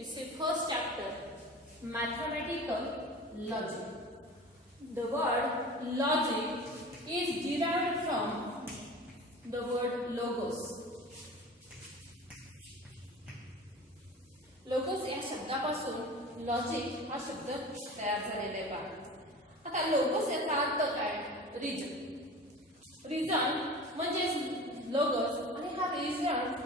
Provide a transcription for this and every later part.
is the first chapter, mathematical logic. The word logic is derived from the word logos. Logos या शब्दापासून logic हा शब्द तयार झालेला आहे पहा. आता लोगोस याचा अर्थ काय? रिजन. रिजन म्हणजे लोगोस आणि हा रिजन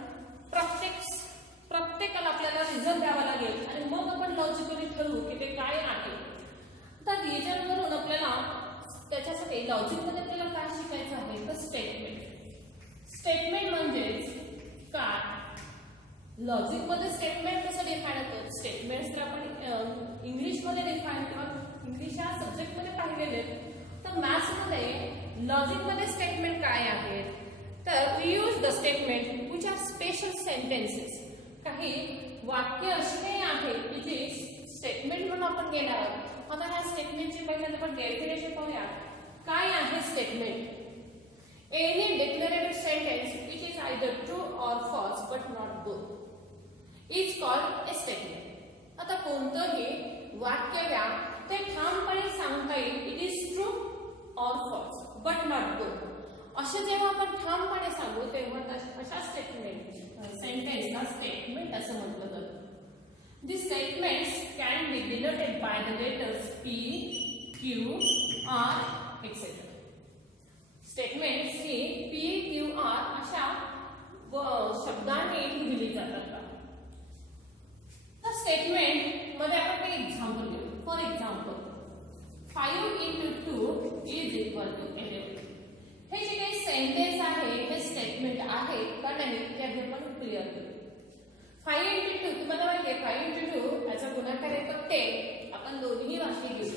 प्रत्येकाला आपल्याला रिजन द्यावा लागेल आणि मग आपण लॉजिकली ठरवू की ते काय आहे. आता रिजन वरून आपल्याला त्याच्यासाठी लॉजिकमध्ये आपल्याला काय शिकायचं आहे तर स्टेटमेंट. स्टेटमेंट म्हणजे काय? लॉजिक मध्ये स्टेटमेंट कसं डिफाइन होतं? स्टेटमेंट्स तर आपण इंग्लिश मध्ये डिफाइन किंवा इंग्लिश या सब्जेक्ट मध्ये पाहिलेले, तर मॅथ्स मध्ये लॉजिक मध्ये स्टेटमेंट काय आहेत तर we use the statement which are special sentences. काही वाक्य असे आहेत की जे स्टेटमेंट म्हणून आपण घेणार आहोत. आता या स्टेटमेंटची पहिल्यांदा आपण डेफिनेशन पाहूया. काय आहे statement? Any declarative sentence which is either true or false but not both is called a statement. आता कोणतंही वाक्य ते ठामपणे सांगता येईल इट इज ट्रू और फॉल्स बट नॉट बोथ. असे जेव्हा आपण ठामपणे सांगू तेव्हा अशा सेंटेन्सला स्टेटमेंट असं म्हटलं जातं. These statements can be denoted by the letters P, Q, R, etc. Statements he P, Q, R अशा शब्दांनी लिहिली जातात. तर स्टेटमेंट मध्ये आपण काही एक्झाम्पल घेऊ. For example 5 into 2 is equal to 11. हे जे काही सेंटेन्स आहे हे स्टेटमेंट आहे का नाही ते आपण क्लिअर करू. 5 into 2 तुम्हाला माहिती आहे 5 into 2 याचा गुणाकार येतो 10. आपण दोन्ही राशी घेऊ.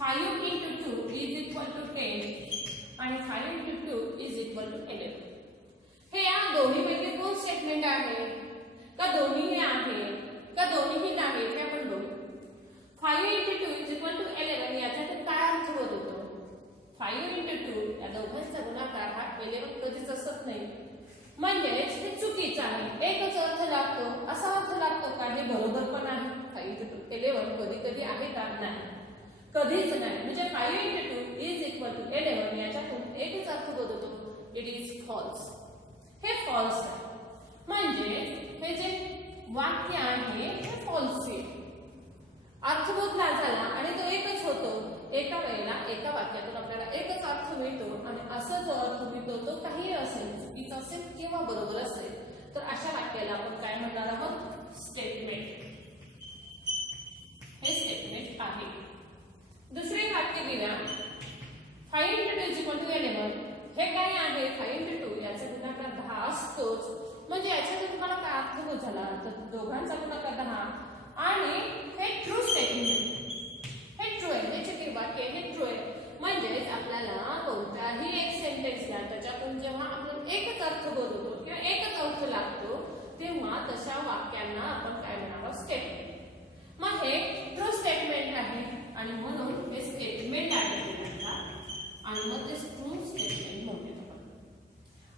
5 into 2 is equal to 10 आणि 5 into 2 is equal to 11. हे या दोन्हीपैकी कोण स्टेटमेंट आहे का दोन्हीही आहे का दोन्हीही नाही हे आपण बघू. 5 into 2 is equal to 11 याच्यातून काय अर्थ होत होतो? 5 into 2 या दोघांचा गुणाकार हा 11 कधीच असत नाही. म्हणजेच हे चुकीचं आहे. एकच अर्थ लागतो. असा अर्थ लागतो का हे बरोबर पण आहे. 5 into 2 11 कधी कधी आहे का? नाही, कधीच नाही. म्हणजे 5 into 2 is equal to 11 याच्यातून एकच अर्थ होत होतो इट इज फॉल्स. हे फॉल्स आहे. म्हणजे हे जे वाक्य आहे हे फॉल्स आहे. अर्थबोध झाला आणि तो एकच होतो. एका वेळेला एका वाक्यातून आपल्याला एकच अर्थ मिळतो आणि असा जो अर्थ मिळतो तो काही असेल, चुकीचा असेल किंवा बरोबर असेल, तर अशा वाक्याला आपण काय म्हणणार आहोत? स्टेटमेंट. हे स्टेटमेंट आहे. दुसरे वाक्य दिल्या 5 into 2 is equal to 11. हे काय आहे? 5 into 2 याचा गुणाकार 10 असतोच. म्हणजे याच्यातून तुम्हाला काय अर्थ झाला तर दोघांचा गुणाकार 10 आणि हे ट्रू स्टेटमेंट. हे ट्रू आहे. हे वाक्य हे ट्रू आहे. म्हणजेच आपल्याला कोणताही एक सेंटेन्स द्या त्याच्यातून जेव्हा आपण एकच अर्थ बोलतो किंवा एकच अर्थ लागतो तेव्हा तशा वाक्यांना आपण काय म्हणावं? स्टेटमेंट. मग हे ट्रू स्टेटमेंट आहे आणि म्हणून हे स्टेटमेंट आहे आणि मग ते ट्रू स्टेटमेंट म्हणतो.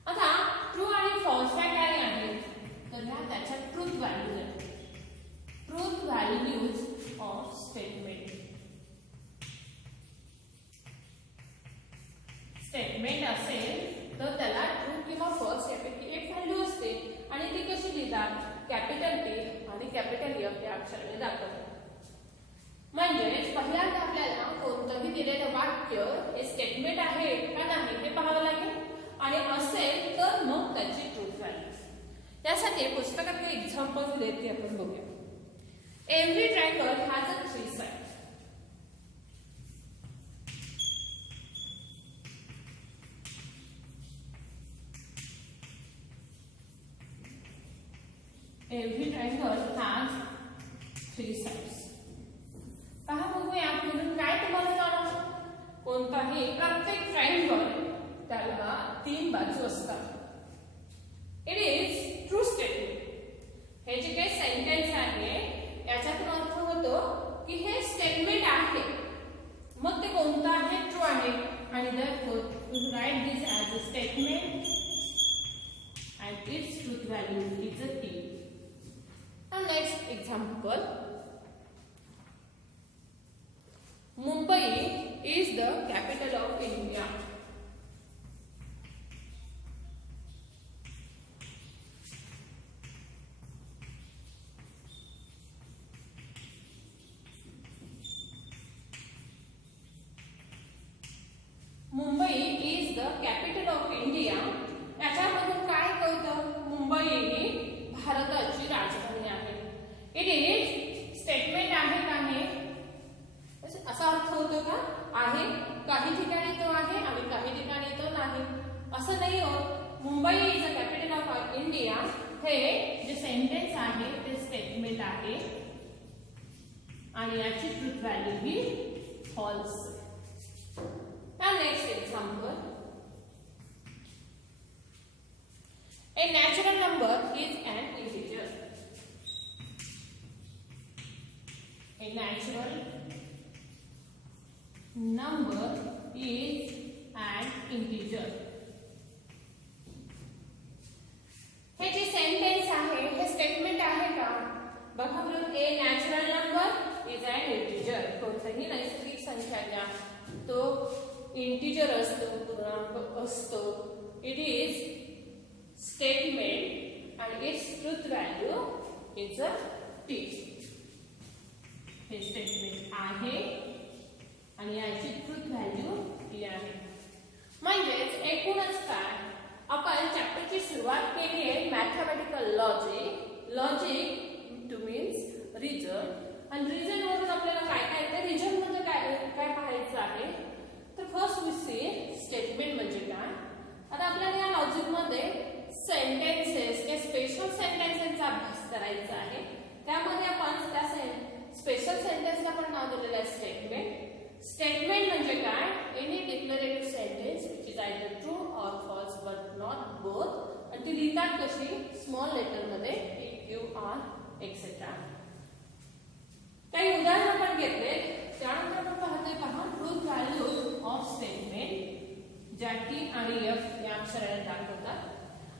आता ट्रू आणि फॉल्स काय आहेत तर ह्या त्याच्या ट्रूथ व्हॅल्यूज आहेत. Truth values of statement. Statement असेल तर त्याला ट्रू किंवा फॉल्स यापैकी एक व्हॅल्यू असते आणि ती कशी लिहितात? कॅपिटल T आणि कॅपिटल F या अक्षराने दाखवतात. म्हणजे पहिल्यांदा आपल्याला कोणतंही दिलेलं वाक्य हे स्टेटमेंट आहे का नाही हे पाहावं लागेल आणि असेल तर मग त्याची ट्रूथ व्हॅल्यू. त्यासाठी पुस्तकात काही एक्झाम्पल दिलेत ते आपण बघूया. Every triangle has a 3 sides. Every triangle has 3 sides. पहा बघूया म्हणून काय तुम्हाला जाणवतं? कोणताही प्रत्येक ट्रायंगल त्याला 3 बाजू असतात. It is true statement. हे जे काही सेंटेन्स आहे याच्यातून अर्थ होतो की हे next example. Mumbai is the capital of India. Mumbai is the capital of India. याच्यामधून काय कळतं? मुंबई ही भारताची राजधानी आहे. इट इज स्टेटमेंट आहे का हे? असा अर्थ होतो का? आहे. काही ठिकाणी तो आहे आणि काही ठिकाणी तो नाही, असं नाही होत. Mumbai is the capital of India हे जे सेंटेन्स आहे ते स्टेटमेंट आहे आणि याची truth value he false. Now next example. A natural number is an integer. A natural number is an integer. हे जे सेंटेन्स आहे हे स्टेटमेंट आहे का? बघा बरं. A natural number is an integer. कोणतीही नैसर्गिक संख्या घ्या, तो इंटीजर असतो, पूर्णांक असतो. It is statement and its truth value is a t. हे स्टेटमेंट आहे आणि याची ट्रूथ व्हॅल्यू टी आहे. म्हणजेच एकूणच काय, आपण चॅप्टरची सुरुवात केली आहे mathematical logic. Logic to means reason, आणि रिजन वरून आपल्याला काय काय येतं, रिजन म्हणजे काय काय पाहायचं आहे. तर फर्स्ट वी सी स्टेटमेंट म्हणजे काय. आता आपल्याला या लॉजिक मध्ये सेंटेन्सेस किंवा स्पेशल सेंटेन्सेसचा अभ्यास करायचा आहे. त्यामध्ये आपण त्या स्पेशल सेंटेन्सला पण नाव दिलेलं आहे स्टेटमेंट. स्टेटमेंट म्हणजे काय, any declarative sentence which is either true or false but not both. आणि ती लिहितात कशी, स्मॉल लेटर मध्ये, इफ यू आर एक्सेट्रा. काही उदाहरण आपण घेतले. त्यानंतर आपण पाहतोय पहा ट्रूथ व्हॅल्यू ऑफ स्टेटमेंट, ज्या टी आणि एफ या अक्षराने दाखवतात.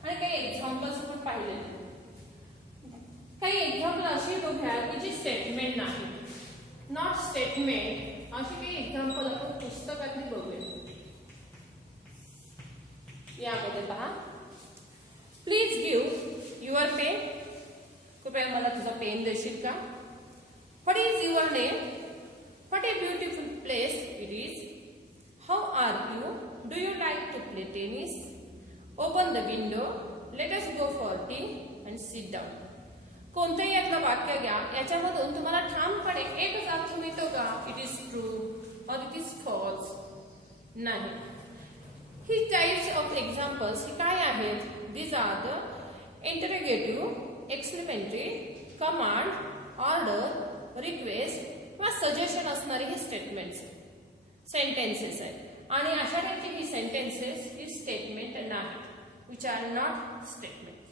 आणि काही एक्झाम्पल्स आपण पाहिले. काही एक्झाम्पल अशी बघूया की जी स्टेटमेंट नाही, नॉट स्टेटमेंट, अशी काही एक्झाम्पल आपण पुस्तकातली बघूया. यामध्ये पहा, प्लीज गिव्ह युअर पेन. कृपया मला तुझा पेन देशील का? What is your name? What a beautiful place it is. How are you? Do you like to play tennis? Open the window. Let us go for tea and sit down. कोणतंही यातलं वाक्य घ्या, याच्यामधून तुम्हाला ठामपणे एकच अर्थ मिळतो का, इट इज ट्रू और इट इज फॉल्स? नाही. ही टाइप्स ऑफ एक्झाम्पल्स ही काय आहेत? These are the interrogative, exclamatory, command, order, request किंवा सजेशन असणारे हे स्टेटमेंट्स सेंटेन्सेस आहेत. आणि अशा टाईपची ही सेंटेन्सेस ही स्टेटमेंट नाही, which are not statements.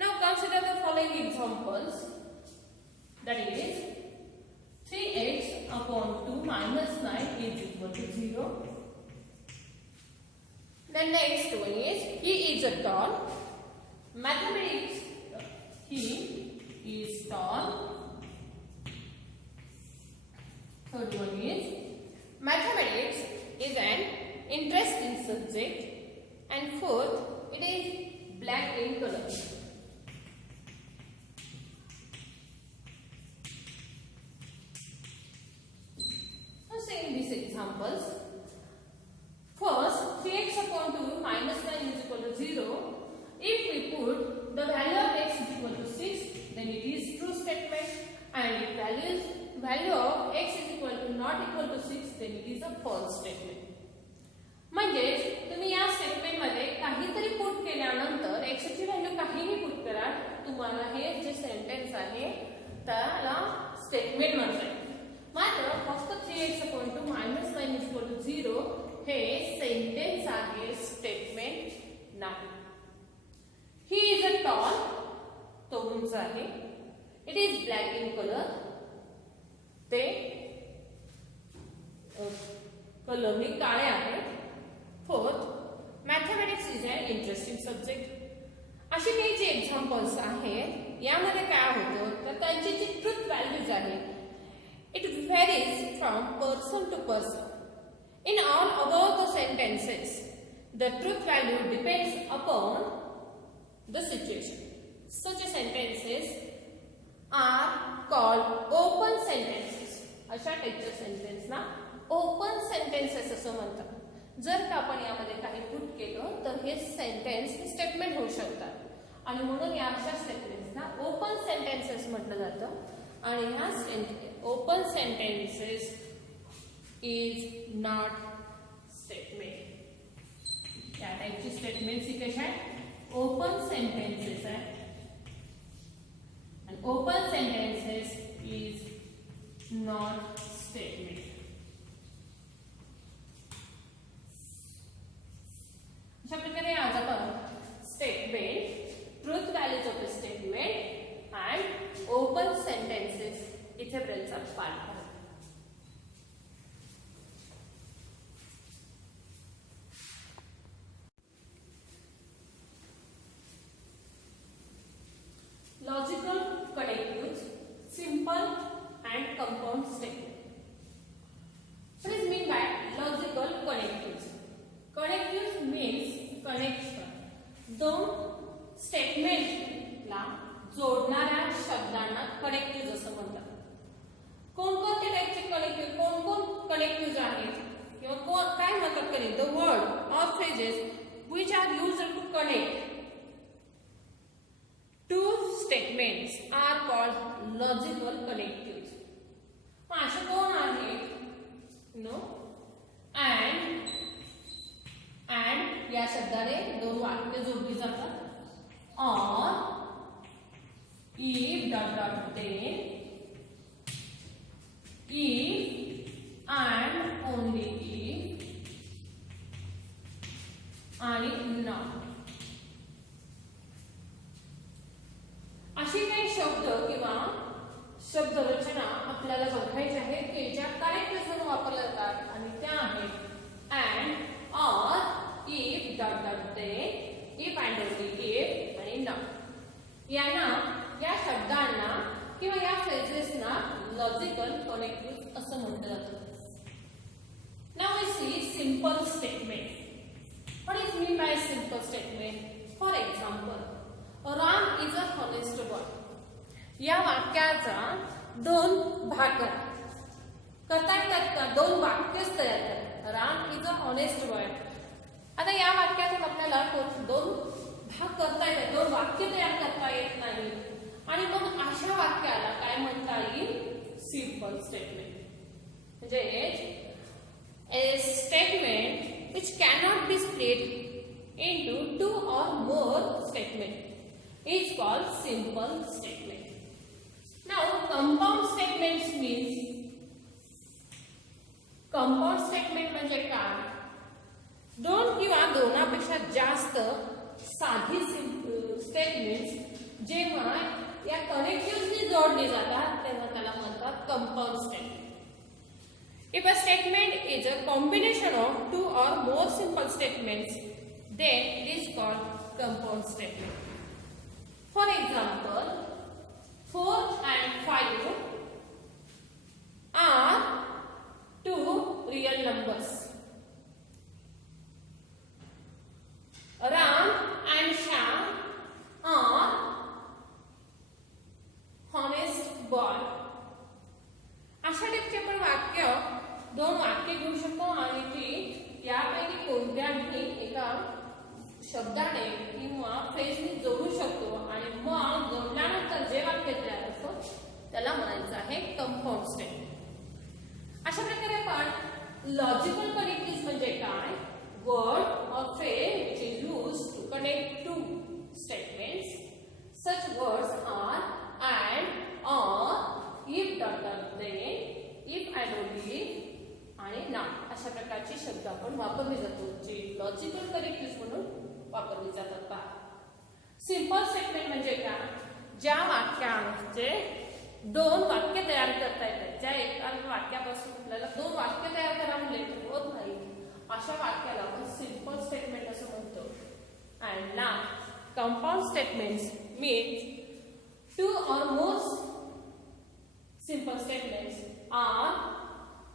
Now consider the following examples. That is 3x upon 2 minus 9 is equal to 0. The next one is he is a tall. Mathematics, he is tall. Third one is mathematics is an interesting subject. And fourth, it is black in color. Now seeing these examples, first 3x upon 2 minus 9 is equal to 0. If we put the value of x is equal to 6, then it is true statement. And if value of x is equal to not equal to 6, then it is a false statement. म्हणजे तुम्ही या statement मध्ये काहीतरी put केल्यानंतर x ची value काहीही put करा, तुम्हाला हे जे सेंटेन्स आहे त्याला स्टेटमेंट म्हणतात. मात्र फक्त 3x upon 2 minus 9 is equal to 0 हे सेंटेन्स आहे, स्टेटमेंट नाही. ही इज अ टॉल, तो उंच आहे. It is black in colour, ते कलरनी काळे आहेत. Fourth, mathematics is an interesting subject. अशी काही जी एक्झाम्पल्स आहेत यामध्ये काय होतं तर त्यांची जी ट्रुथ व्हॅल्यूज आहे it varies from person to person. In all above the sentences, the truth value depends upon the situation. Such sentences are called open sentences. अशा टाईपच्या सेंटेन्स ना ओपन सेंटेन्सेस असं म्हणतात. जर का आपण यामध्ये काही पुट केलं तर हे सेंटेन्स स्टेटमेंट होऊ शकतात आणि म्हणून या अशा स्टेटमेंट्सना ओपन सेंटेन्सेस म्हटलं जातं. आणि ह्या open sentences is not statement. या टाइपची स्टेटमेंट्स ही कशा आहेत ओपन सेंटेन्सेस आहे आणि open sentences is not statement. अशा प्रकारे आज आपण statement truth values of the statement and open sentences इथेपर्यंतचा पाठ करू. Logical connectives, simple and compound statement. What is mean by logical connectives? Connectives means connection. दोन स्टेटमेंट ला जोडणाऱ्या शब्दांना कनेक्टिव्ह असं म्हणतात. कोणकोणते टाइपचे कनेक्टिव्ह कोण कनेक्टिव्ह आहेत किंवा काय म्हणतात connect the word or phrases which are used to connect two statements are called logical connectives. असे कोण आहेत नो and या शब्दाने दोन वाक्य जोडली जातात or if dot dot then if and only if आणि not. अशी काही शब्द किंवा शब्द रचना आपल्याला बघायची आहेत की ज्या कनेक्टिव्ह म्हणून वापरल्या जातात आणि त्या आहेत and or if dot dot then if and only if आणि not. यांना या शब्दांना किंवा या फ्रेजेसना लॉजिकल कनेक्टिव्ह असं म्हटलं जातं. Now we see simple statement. What is mean by simple statement? For example, Ram is a honest boy. या वाक्याचा दोन भाग करता येतात का दोन वाक्यच तयार करतात. Ram is a honest boy. आता या वाक्यातून आपल्याला दोन भाग करता येतात दोन वाक्य तयार करता येत नाही आणि मग अशा वाक्याला काय म्हणता येईल सिंपल स्टेटमेंट. म्हणजे a statement which cannot be split into two or more statements is called simple statement. Now compound statements means compound statement म्हणजे काय दोन किंवा दोनापेक्षा जास्त साधी स्टेटमेंट्स जेव्हा या कनेक्टिव्हली जोडली जातात तेव्हा त्याला म्हणतात compound statement. If a statement is a combination of two or more simple statements, then it is called compound statement. For example, 4 and 5 are two real numbers. Ram and Shyam are honest boy. अशा टाइपचे आपण वाक्य दोन वाक्य घेऊ शकतो आणि ती यापैकी कोणत्याही एका शब्दाने किंवा फ्रेजने जोडू शकतो आणि मग जोडल्यानंतर जे वाक्य तयार होतं त्याला म्हणायचं आहे कंपाऊंड स्टेटमेंट. अशा प्रकारे आपण लॉजिकल कनेक्टिव्ह म्हणजे काय word or phrase which is used to connect two statements. Such words are and, or, if dot dot then, if and only आणि not. अशा प्रकारची शब्द आपण वापरली जातो जे लॉजिकल कनेक्टिव्ह म्हणून वापरली जातात. सिंपल स्टेटमेंट म्हणजे काय ज्या वाक्याचे दोन वाक्य तयार करता येतात ज्या एका वाक्यापासून आपल्याला दोन वाक्य तयार करावे होत नाही अशा वाक्याला आपण सिंपल स्टेटमेंट असं म्हणतो. अँड ना compound statements means Two or more simple statements are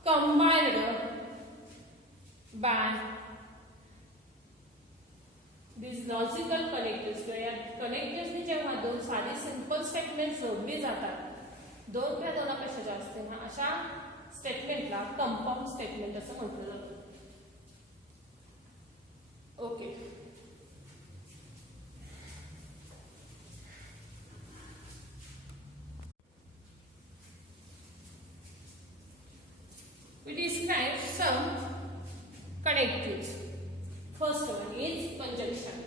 combined by these logical connectives. या कनेक्टिव्हजनी जेव्हा दोन साधी सिंपल स्टेटमेंट जोडली जातात, दोन किंवा दोनापेक्षा जास्त अशा स्टेटमेंटला कंपाऊंड स्टेटमेंट असं म्हटलं जातं. Okay. We describe some connectives. First one is conjunction.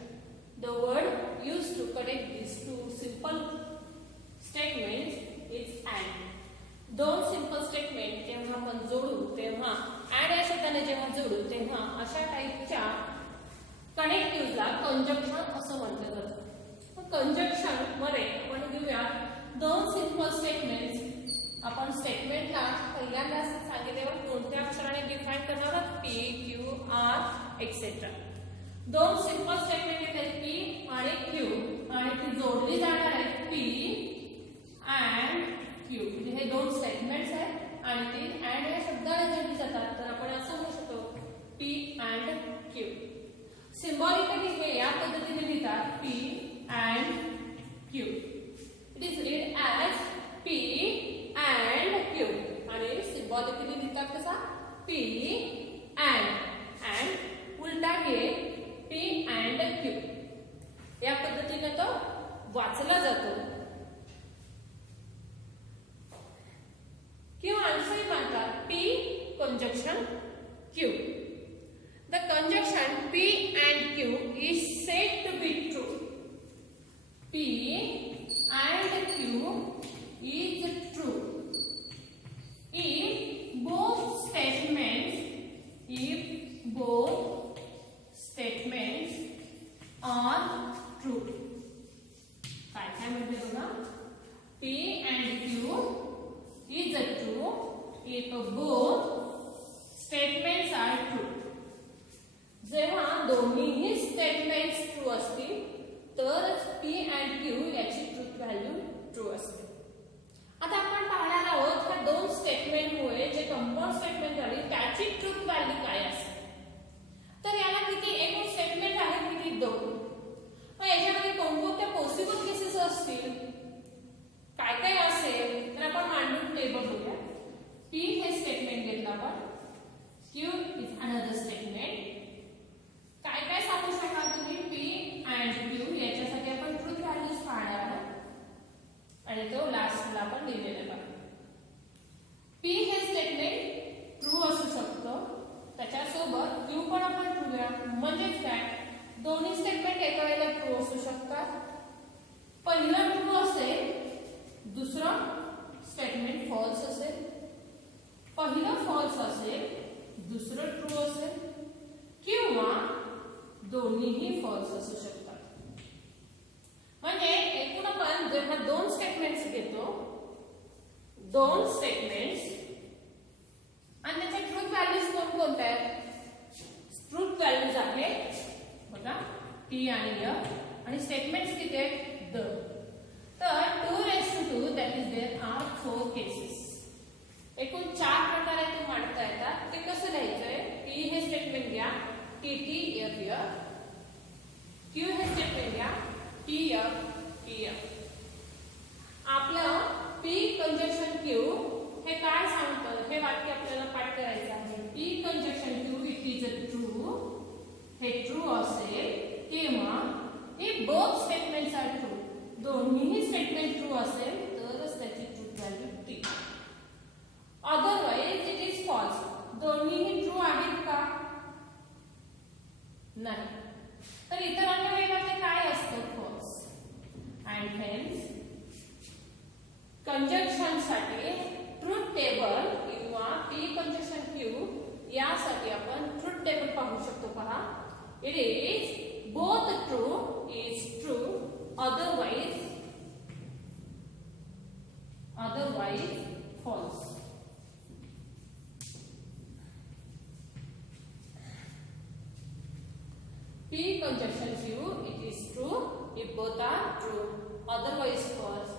The word used to connect these two simple statements is and. दोन सिंपल स्टेटमेंट जेव्हा आपण जोडू तेव्हा and या शब्दाने जेव्हा जोडू तेव्हा अशा टाईपच्या कनेक्टिव्हला कंजंक्शन असं म्हटलं जातं. कंजंक्शन मध्ये आपण घेऊया दोन सिंपल स्टेटमेंट्स. आपण स्टेटमेंटला पहिल्यांदा सांगितल्यावर कोणत्या अक्षराने डिफाइन करणार आहोत? P, Q, R etcetera. दोन सिंपल स्टेटमेंट आहेत पी आणि क्यू आणि ती जोडली जाणार आहेत पी अँड क्यू. म्हणजे हे दोन स्टेटमेंट्स आहेत आणि ती अँड या शब्दाने जोडली जातात. तर आपण असं म्हणू शकतो पी अँड क्यू. सिम्बॉलिकली हे या पद्धतीने लिहितात P and Q. It is read as P and Q आणि सिम्बॉलिकली लिहितात कसा? पी अँड उलटा घे पी अँड क्यू. या पद्धतीने तो वाचला जातो. किंवा आणखी म्हणतात P conjunction Q. The conjunction P and Q is said to be true. P and Q is true if both statements are true. काय काय म्हणते बघा? P and Q is true if both statements are true. जेव्हा दोन्हीही statements true असतील तरच P and Q याची truth value true असते. आता आपण पाहणार आहोत ह्या दोन स्टेटमेंटमुळे जे कंपाऊंड स्टेटमेंट झाली त्याची ट्रूथ व्हॅल्यू काय असेल. तर याला किती एकूण स्टेटमेंट आहेत किती? दोन. मग याच्यामध्ये कोणकोणत्या पॉसिबल केसेस असतील, काय काय असेल तर आपण मांडून टेबल बघूया. पी हे स्टेटमेंट घेतलं आपण. Q is another statement. काय काय सांगू शकाल तुम्ही? पी अँड क्यू याच्यासाठी आपण ट्रूथ व्हॅल्यूज पाहणार आहोत आणि तो लास्टला आपण लिहिलेला आहे. पी हे स्टेटमेंट ट्रू असू शकतं, त्याच्यासोबत क्यू पण आपण ट्रू घ्या. म्हणजेच काय? दोन्ही स्टेटमेंट एका वेळेला ट्रू असू शकतात. पहिलं ट्रू असेल, दुसरं स्टेटमेंट फॉल्स असेल. पहिलं फॉल्स असेल, दुसरं ट्रू असेल किंवा दोन्हीही फॉल्स असू शकतात. म्हणजे एकूण आपण जेव्हा दोन स्टेटमेंट्स घेतो, दोन स्टेटमेंट्स आणि त्याच्या ट्रूथ व्हॅल्यूज कोणकोणत्या आहेत? ट्रूथ व्हॅल्यूज आहेत बघा टी आणि एफ आणि स्टेटमेंट्स किती आहेत? दोन. तर 2:2 that is there are 4 cases. एकूण 4 प्रकारे ते मांडता येतात. ते कसं लिहायचंय? टी हे स्टेटमेंट घ्या, T T F F. Q हे स्टेटमेंट घ्या, टी एफ टी एफ. आपलं पी कंजंक्शन क्यू हे काय सांगतं? हे वाक्य आपल्याला पाठ करायचं आहे. P conjunction Q it is true. हे ट्रू असेल किंवा if both statements are true. दोन्हीही स्टेटमेंट ट्रू असेल तरच त्याची truth value T. Otherwise it is false. दोन्हीही ट्रू आहेत का? नाही. तर इतर अन्य वेळेला ते काय असतं? फॉल्स. अँड हेन्स कंजंक्शन साठी ट्रूथ टेबल किंवा पी कंजंक्शन क्यू यासाठी आपण ट्रूथ टेबल पाहू शकतो. पहा, it is both true is true, otherwise false. P conjunction Q, it is true if both are true, otherwise false.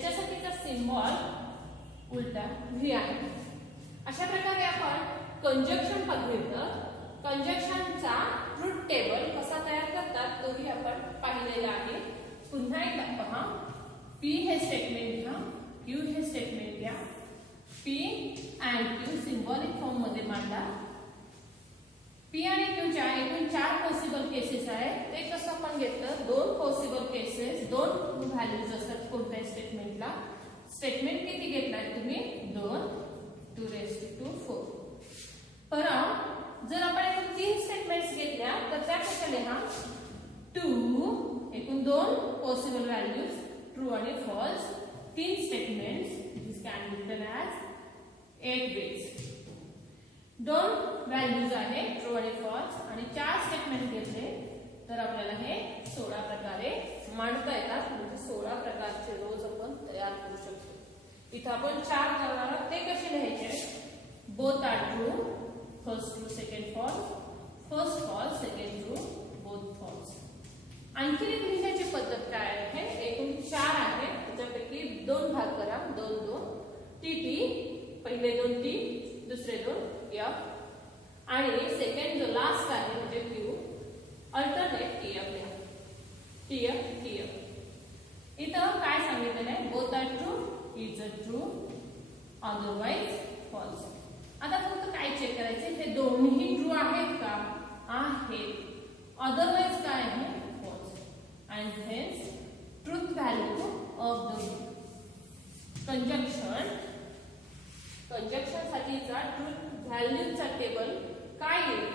त्याच्यासाठीचा symbol उलटा V आहे. अशा प्रकारे आपण कंजक्शन बघितलं. कंजक्शनचा ट्रूथ टेबल कसा तयार करतात तोही आपण पाहिलेला आहे. पुन्हा एकदा पहा. पी हे स्टेटमेंट घ्या, क्यू हे स्टेटमेंट घ्या. P and Q symbolic form मध्ये मांडा. पी आणि क्यूच्या एकूण 4 पॉसिबल केसेस आहेत. ते कसं आपण घेतलं, 2 पॉसिबल केसेस, 2 व्हॅल्यूज असतात कोणत्याही स्टेटमेंटला. स्टेटमेंट किती घेतलाय तुम्ही, 2, 2⁴. परत जर आपण एकूण 3 स्टेटमेंट्स घेतल्या तर त्या कशा लिहा, 2 एकूण 2 पॉसिबल व्हॅल्यूज ट्रू आणि false, 3 statements this can be written as 8 bits. 2 values आहेत ट्रू आणि फॉल्स आणि 4 स्टेटमेंट घेतले तर आपल्याला हे 16 प्रकारे मांडता येतात. म्हणजे 16 प्रकारचे रोज आपण तयार करू शकतो. इथं आपण 4 करणार आहोत. ते कसे लिहायचे, both are true, first true second false, first false second true, both false. आणखी एक लिहिण्याची पद्धत काय आहे, एकूण 4 आहे त्याच्यापैकी 2 भाग करा, 2 2. टी पहिले 2 टी, दुसरे 2 एफ आणि सेकंड जो लास्ट आहे म्हणजे क्यू अल्टरनेट टीएफ लिहा. टीएफ. इथं काय सांगितलेलं आहे, both are true, is a true, otherwise false. आता फक्त काय चेक करायचे, हे दोन्ही ट्रू आहेत का, आहेत. अदरवाइज काय आहे, false. And hence truth value of the conjunction साठीचा ट्रूथ व्हॅल्यूचा टेबल काय येईल